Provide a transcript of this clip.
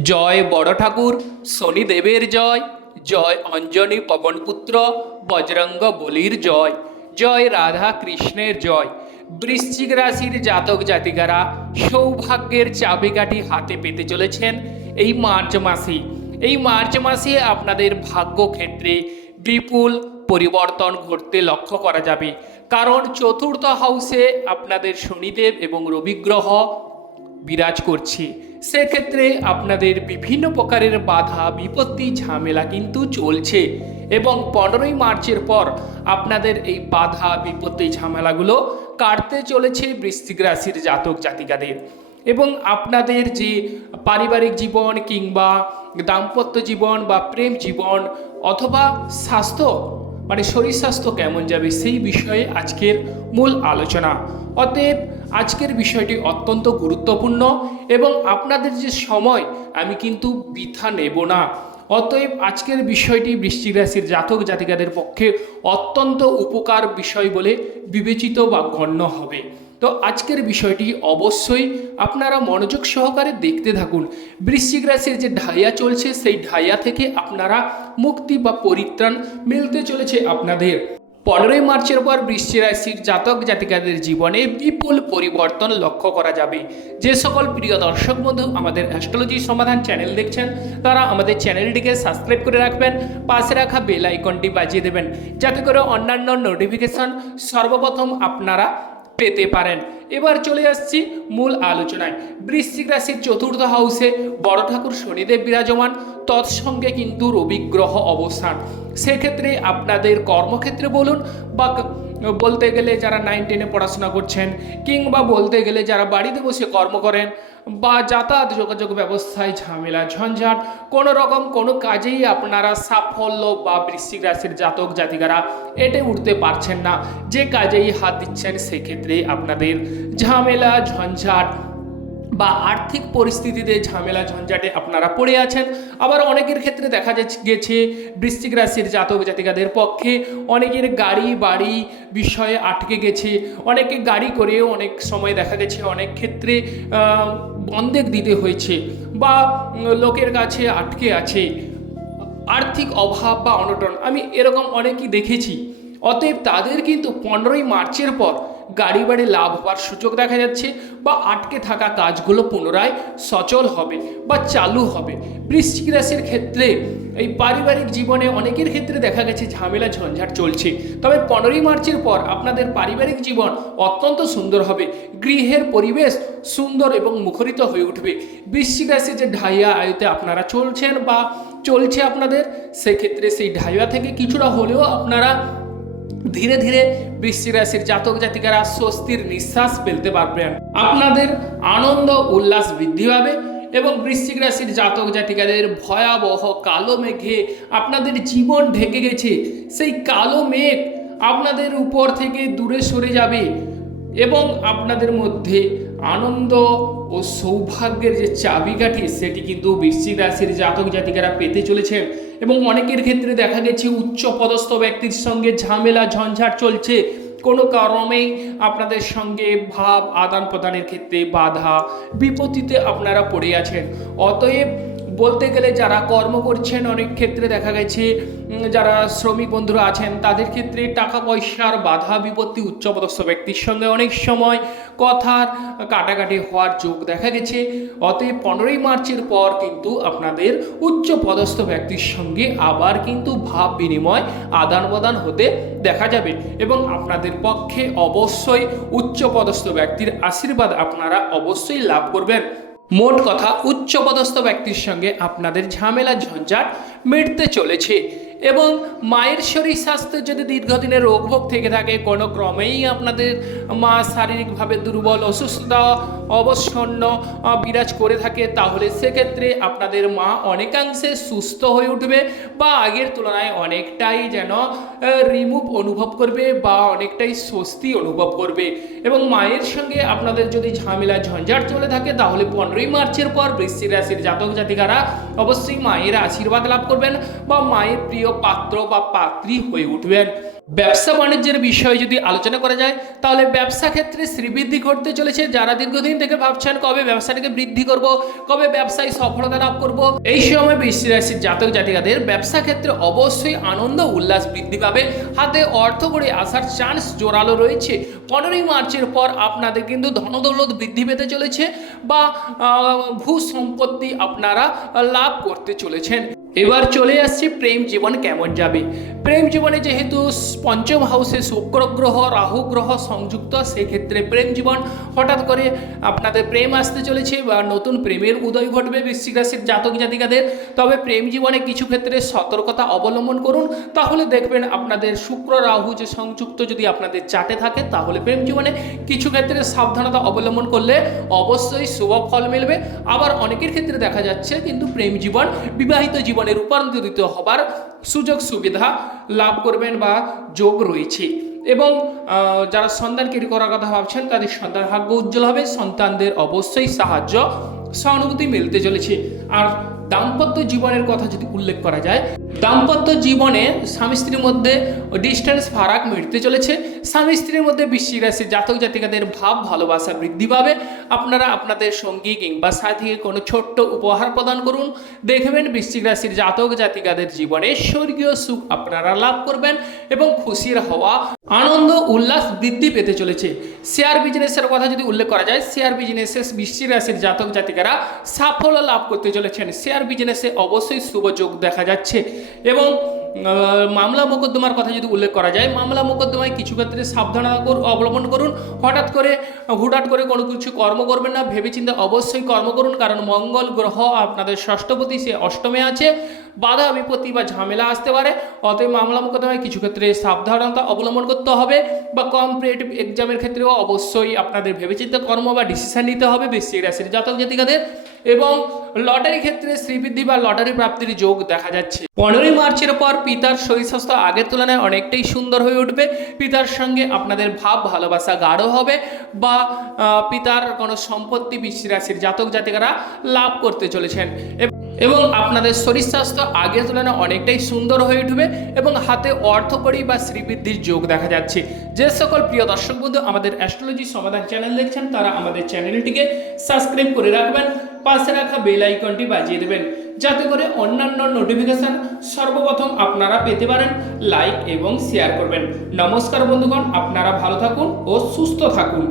জয় বড় ঠাকুর, শনিদেবের জয়। জয় অঞ্জনী পবনপুত্র, বজরঙ্গ বলির জয়। জয় রাধা কৃষ্ণের জয়। বৃশ্চিক রাশির জাতক জাতিকারা সৌভাগ্যের চাবিকাঠি হাতে পেতে চলেছেন এই মার্চ মাসে। এই মার্চ মাসে আপনাদের ভাগ্য ক্ষেত্রে বিপুল পরিবর্তন ঘটতে লক্ষ্য করা যাবে। কারণ চতুর্থ হাউসে আপনাদের শনিদেব এবং রবিগ্রহ বিরাজ করছে। সেক্ষেত্রে আপনাদের বিভিন্ন প্রকারের বাধা, বিপত্তি, ঝামেলা কিন্তু চলছে এবং পনেরোই মার্চের পর আপনাদের এই বাধা, বিপত্তি, ঝামেলাগুলো কাটতে চলেছে বৃশ্চিক রাশির জাতক জাতিকাদের। এবং আপনাদের যে পারিবারিক জীবন কিংবা দাম্পত্য জীবন বা প্রেম জীবন অথবা স্বাস্থ্য মানে শরীর স্বাস্থ্য কেমন যাবে সেই বিষয়ে আজকের মূল আলোচনা। অতএব আজকের বিষয়টি অত্যন্ত গুরুত্বপূর্ণ এবং আপনাদের যে সময়, আমি কিন্তু বৃথা নেব না। অতএব আজকের বিষয়টি বৃশ্চিক রাশির জাতক জাতিকাদের পক্ষে অত্যন্ত উপকার বিষয় বলে বিবেচিত বা গণ্য হবে। তো আজকের বিষয়টি অবশ্যই আপনারা মনোযোগ সহকারে দেখতে থাকুন। বৃশ্চিক রাশির যে ঢাইয়া চলছে, সেই ঢাইয়া থেকে আপনারা মুক্তি বা পরিত্রাণ মিলতে চলেছে আপনাদের। পনেরোই মার্চের পর বৃষ্টি রাশির জাতক জাতিকাদের জীবনে বিপুল পরিবর্তন লক্ষ্য করা যাবে। যে সকল প্রিয় দর্শক বন্ধু আমাদের অ্যাস্ট্রোলজি সমাধান চ্যানেল দেখছেন, তারা আমাদের চ্যানেলটিকে সাবস্ক্রাইব করে রাখবেন, পাশে রাখা বেল আইকনটি বাজিয়ে দেবেন, যাতে করে অন্যান্য নোটিফিকেশন সর্বপ্রথম আপনারা পেতে পারেন। এবার চলে আসছি মূল আলোচনায়। বৃশ্চিক রাশির চতুর্থ হাউসে বড় ঠাকুর শনিদেব বিরাজমান, তৎসঙ্গে কিন্তু রবি গ্রহ অবস্থান। সেক্ষেত্রে আপনাদের কর্মক্ষেত্রে বলুন বা বলতে গেলে যারা নাইন টেনে পড়াশোনা করছেন কিংবা বলতে গেলে যারা বাড়িতে বসে কর্ম করেন বা যাতায়াত যোগাযোগ ব্যবস্থায় ঝামেলা, ঝঞ্ঝাট, কোনো রকম কোনো কাজেই আপনারা সাফল্য বা বৃশ্চিক রাশির জাতক, জাতিকারা এটে উঠতে পারছেন না। যে কাজেই হাত দিচ্ছেন সেক্ষেত্রে আপনাদের ঝামেলা, ঝঞ্ঝাট বা আর্থিক পরিস্থিতিতে ঝামেলা ঝঞ্ঝাটে আপনারা পড়ে আছেন। আবার অনেকের ক্ষেত্রে দেখা গেছে বৃশ্চিক রাশির জাতক জাতিকাদের পক্ষে অনেকের গাড়ি, বাড়ি বিষয়ে আটকে গেছে। অনেকে গাড়ি করেও অনেক সময় দেখা গেছে অনেক ক্ষেত্রে বন্ধক দিতে হয়েছে বা লোকের কাছে আটকে আছে। আর্থিক অভাব বা অনটন, আমি এরকম অনেকই দেখেছি। অতএব তাদের কিন্তু পনেরোই মার্চের পর গাড়ি বাড়ি লাভ হওয়ার সুযোগ দেখা যাচ্ছে বা আটকে থাকা কাজগুলো পুনরায় সচল হবে বা চালু হবে। বৃশ্চিক রাশির ক্ষেত্রে এই পারিবারিক জীবনে অনেকের ক্ষেত্রে দেখা গেছে ঝামেলা, ঝঞ্ঝাট চলছে। তবে পনেরোই মার্চের পর আপনাদের পারিবারিক জীবন অত্যন্ত সুন্দর হবে। গৃহের পরিবেশ সুন্দর এবং মুখরিত হয়ে উঠবে। বৃশ্চিক রাশির যে ঢাইয়া আয়তে আপনারা চলছেন বা চলছে আপনাদের, সেক্ষেত্রে সেই ঢাইয়া থেকে কিছুটা হলেও আপনারা ধীরে ধীরে বৃশ্চিক রাশির জাতক জাতিকারা স্বস্তির নিঃশ্বাস ফেলতে পারবেন আপনাদের আনন্দ উল্লাস বৃদ্ধি পাবে এবং বৃশ্চিক রাশির জাতক জাতিকাদের ভয়াবহ কালো মেঘে আপনাদের জীবন ঢেকে গেছে। সেই কালো মেঘ আপনাদের উপর থেকে দূরে সরে যাবে এবং আপনাদের মধ্যে আনন্দ ও সৌভাগ্যের যে চাবিকাঠি, সেটি কিন্তু বৃশ্চিক রাশির জাতক জাতিকারা পেতে চলেছেন। এবং অনেকের ক্ষেত্রে দেখা গেছে উচ্চ পদস্থ ব্যক্তির সঙ্গে ঝামেলা, ঝঞ্ঝাট চলছে। কোনো কারণেই আপনাদের সঙ্গে ভাব আদান প্রদানের ক্ষেত্রে বাধা, বিপত্তিতে আপনারা পড়ে আছেন। অতএব বলতে গেলে যারা কর্ম করছেন, অনেক ক্ষেত্রে দেখা গেছে যারা শ্রমিক বন্ধুরা আছেন, তাদের ক্ষেত্রে টাকা পয়সার বাধা বিপত্তি উচ্চপদস্থ ব্যক্তির সঙ্গে অনেক সময় কথার কাটাকাটি হওয়ার যোগ দেখা গেছে। অতএব পনেরোই মার্চের পর কিন্তু আপনাদের উচ্চ পদস্থ ব্যক্তির সঙ্গে আবার কিন্তু ভাব বিনিময় আদান প্রদান হতে দেখা যাবে এবং আপনাদের পক্ষে অবশ্যই উচ্চ পদস্থ ব্যক্তির আশীর্বাদ আপনারা অবশ্যই লাভ করবেন। মোট কথা উচ্চপদস্থ ব্যক্তির সঙ্গে আপনাদের ঝামেলা ঝঞ্ঝাট মিটতে চলেছে। এবং মায়ের শরীর স্বাস্থ্য যদি দীর্ঘদিনের রোগভোগ থেকে থাকে, কোনো ক্রমেই আপনাদের মা শারীরিকভাবে দুর্বল অসুস্থতা অবসন্ন, বিরাজ করে থাকে, তাহলে সেক্ষেত্রে আপনাদের মা অনেকাংশে সুস্থ হয়ে উঠবে বা আগের তুলনায় অনেকটাই যেন রিমুভ অনুভব করবে বা অনেকটাই স্বস্তি অনুভব করবে। এবং মায়ের সঙ্গে আপনাদের যদি ঝামেলা, ঝঞ্ঝাট চলে থাকে, তাহলে পনেরোই মার্চের পর বৃশ্চিক রাশির জাতক জাতিকারা অবশ্যই মায়ের আশীর্বাদ লাভ করবেন বা মায়ের প্রিয় পাত্র বা পাত্রী হয়ে উঠবেন। ব্যবসা বাণিজ্যের বিষয়ে যদি আলোচনা করা যায়, তাহলে ব্যবসা ক্ষেত্রে শ্রীবৃদ্ধি ঘটতে চলেছে। যারা দীর্ঘদিন থেকে ভাবছেন কবে ব্যবসাটাকে বৃদ্ধি করব, কবে ব্যবসায় সফলতা লাভ করব, এই সময় বৃষ্টি রাশির জাতক জাতিকাদের ব্যবসা ক্ষেত্রে অবশ্যই আনন্দ, উল্লাস বৃদ্ধি পাবে। হাতে অর্থ করে আসার চান্স জোরালো রয়েছে। পনেরোই মার্চের পর আপনাদের কিন্তু ধনদৌলত বৃদ্ধি পেতে চলেছে বা ভূ সম্পত্তি আপনারা লাভ করতে চলেছেন। এবার চলে আসছে প্রেম জীবন কেমন যাবে? প্রেম জীবনে যেহেতু পঞ্চম হাউসে শুক্র গ্রহ, রাহু গ্রহ সংযুক্ত, সেক্ষেত্রে প্রেম জীবন হঠাৎ করে আপনাদের প্রেম আসতে চলেছে বা নতুন প্রেমের উদয় ঘটবে বৃশ্চিক রাশির জাতক জাতিকাদের। তবে প্রেম জীবনে কিছু ক্ষেত্রে সতর্কতা অবলম্বন করুন। তাহলে দেখবেন আপনাদের শুক্র, রাহু যে সংযুক্ত যদি আপনাদের চাটে থাকে, তাহলে প্রেম জীবনে কিছু ক্ষেত্রে সাবধানতা অবলম্বন করলে অবশ্যই শুভ ফল মিলবে। আবার অনেকের ক্ষেত্রে দেখা যাচ্ছে কিন্তু প্রেম জীবন বিবাহিত জীবনে রূপান্তরিত হবার সুযোগ সুবিধা লাভ করবেন বা যোগ রয়েছে। এবং যারা সন্তান কেরি করার কথা ভাবছেন, তাদের সন্তান ভাগ্য উজ্জ্বল হবে। সন্তানদের অবশ্যই সাহায্য, সহানুভূতি মিলতে চলেছে। আর দাম্পত্য জীবনের কথা যদি উল্লেখ করা যায়, দাম্পত্য জীবনে স্বামী স্ত্রীর মধ্যে ডিস্টেন্স ফারাক মিটতে চলেছে। স্বামী স্ত্রীর মধ্যে বৃশ্চিক রাশির জাতক জাতিকাদের ভাব, ভালোবাসা বৃদ্ধি পাবে। আপনারা আপনাদের সঙ্গী কিংবা সাথীকে কোনো ছোট্ট উপহার প্রদান করুন। দেখবেন বৃশ্চিক রাশির জাতক জাতিকাদের জীবনে স্বর্গীয় সুখ আপনারা লাভ করবেন এবং খুশির হওয়া, আনন্দ, উল্লাস বৃদ্ধি পেতে চলেছে। শেয়ার বিজনেসের কথা যদি উল্লেখ করা যায়, শেয়ার বিজনেসে বৃশ্চিক রাশির জাতক জাতিকারা সাফল্য লাভ করতে চলেছেন। শেয়ার বিজনেসে অবশ্যই শুভ যোগ দেখা যাচ্ছে। এবং মামলা মোকদ্দমার কথা যদি উল্লেখ করা যায়, মামলা মোকদ্দমায় কিছু ক্ষেত্রে সাবধানতা অবলম্বন করুন। হঠাৎ করে, হুটহাট করে কোনো কিছু কর্ম করবেন না, ভেবেচিন্তে অবশ্যই কর্ম করুন। কারণ মঙ্গল গ্রহ আপনাদের ষষ্ঠপতি, সে অষ্টমে আছে। বাধা, বিপত্তি বা ঝামেলা আসতে পারে। অতএব মামলা মোকদ্দমায় কিছু ক্ষেত্রে সাবধানতা অবলম্বন করতে হবে বা কম্পিটিটিভ এক্সামের ক্ষেত্রেও অবশ্যই আপনাদের ভেবেচিন্তে কর্ম বা ডিসিশন নিতে হবে বেশি রাশির জাতক জাতিকাদের এবং লটারি ক্ষেত্রে শ্রীবৃদ্ধি বা লটারি প্রাপ্তির যোগ দেখা যাচ্ছে। পনেরোই মার্চের পর পিতার শরীর স্বাস্থ্য আগের তুলনায় অনেকটাই সুন্দর হয়ে উঠবে। পিতার সঙ্গে আপনাদের ভাব, ভালোবাসা গাঢ় হবে বা পিতার কোনো সম্পত্তি বৃশ্চিক রাশির জাতক জাতিকারা লাভ করতে চলেছেন। এব- এবং আপনাদের শরীর স্বাস্থ্য আগের তুলনায় অনেকটাই সুন্দর হয়ে উঠবে এবং হাতে অর্থকরী বা শ্রীবৃদ্ধির যোগ দেখা যাচ্ছে। যে সকল প্রিয় দর্শক বন্ধু আমাদের অ্যাস্ট্রোলজি সমাধান চ্যানেল দেখছেন, তারা আমাদের চ্যানেলটিকে সাবস্ক্রাইব করে রাখবেন, পাশে রাখা বেল আইকনটি বাজিয়ে দেবেন, যাতে করে অন্যান্য নোটিফিকেশন সর্বপ্রথম আপনারা পেতে পারেন, লাইক এবং শেয়ার করবেন। নমস্কার বন্ধুগণ, আপনারা ভালো থাকুন ও সুস্থ থাকুন।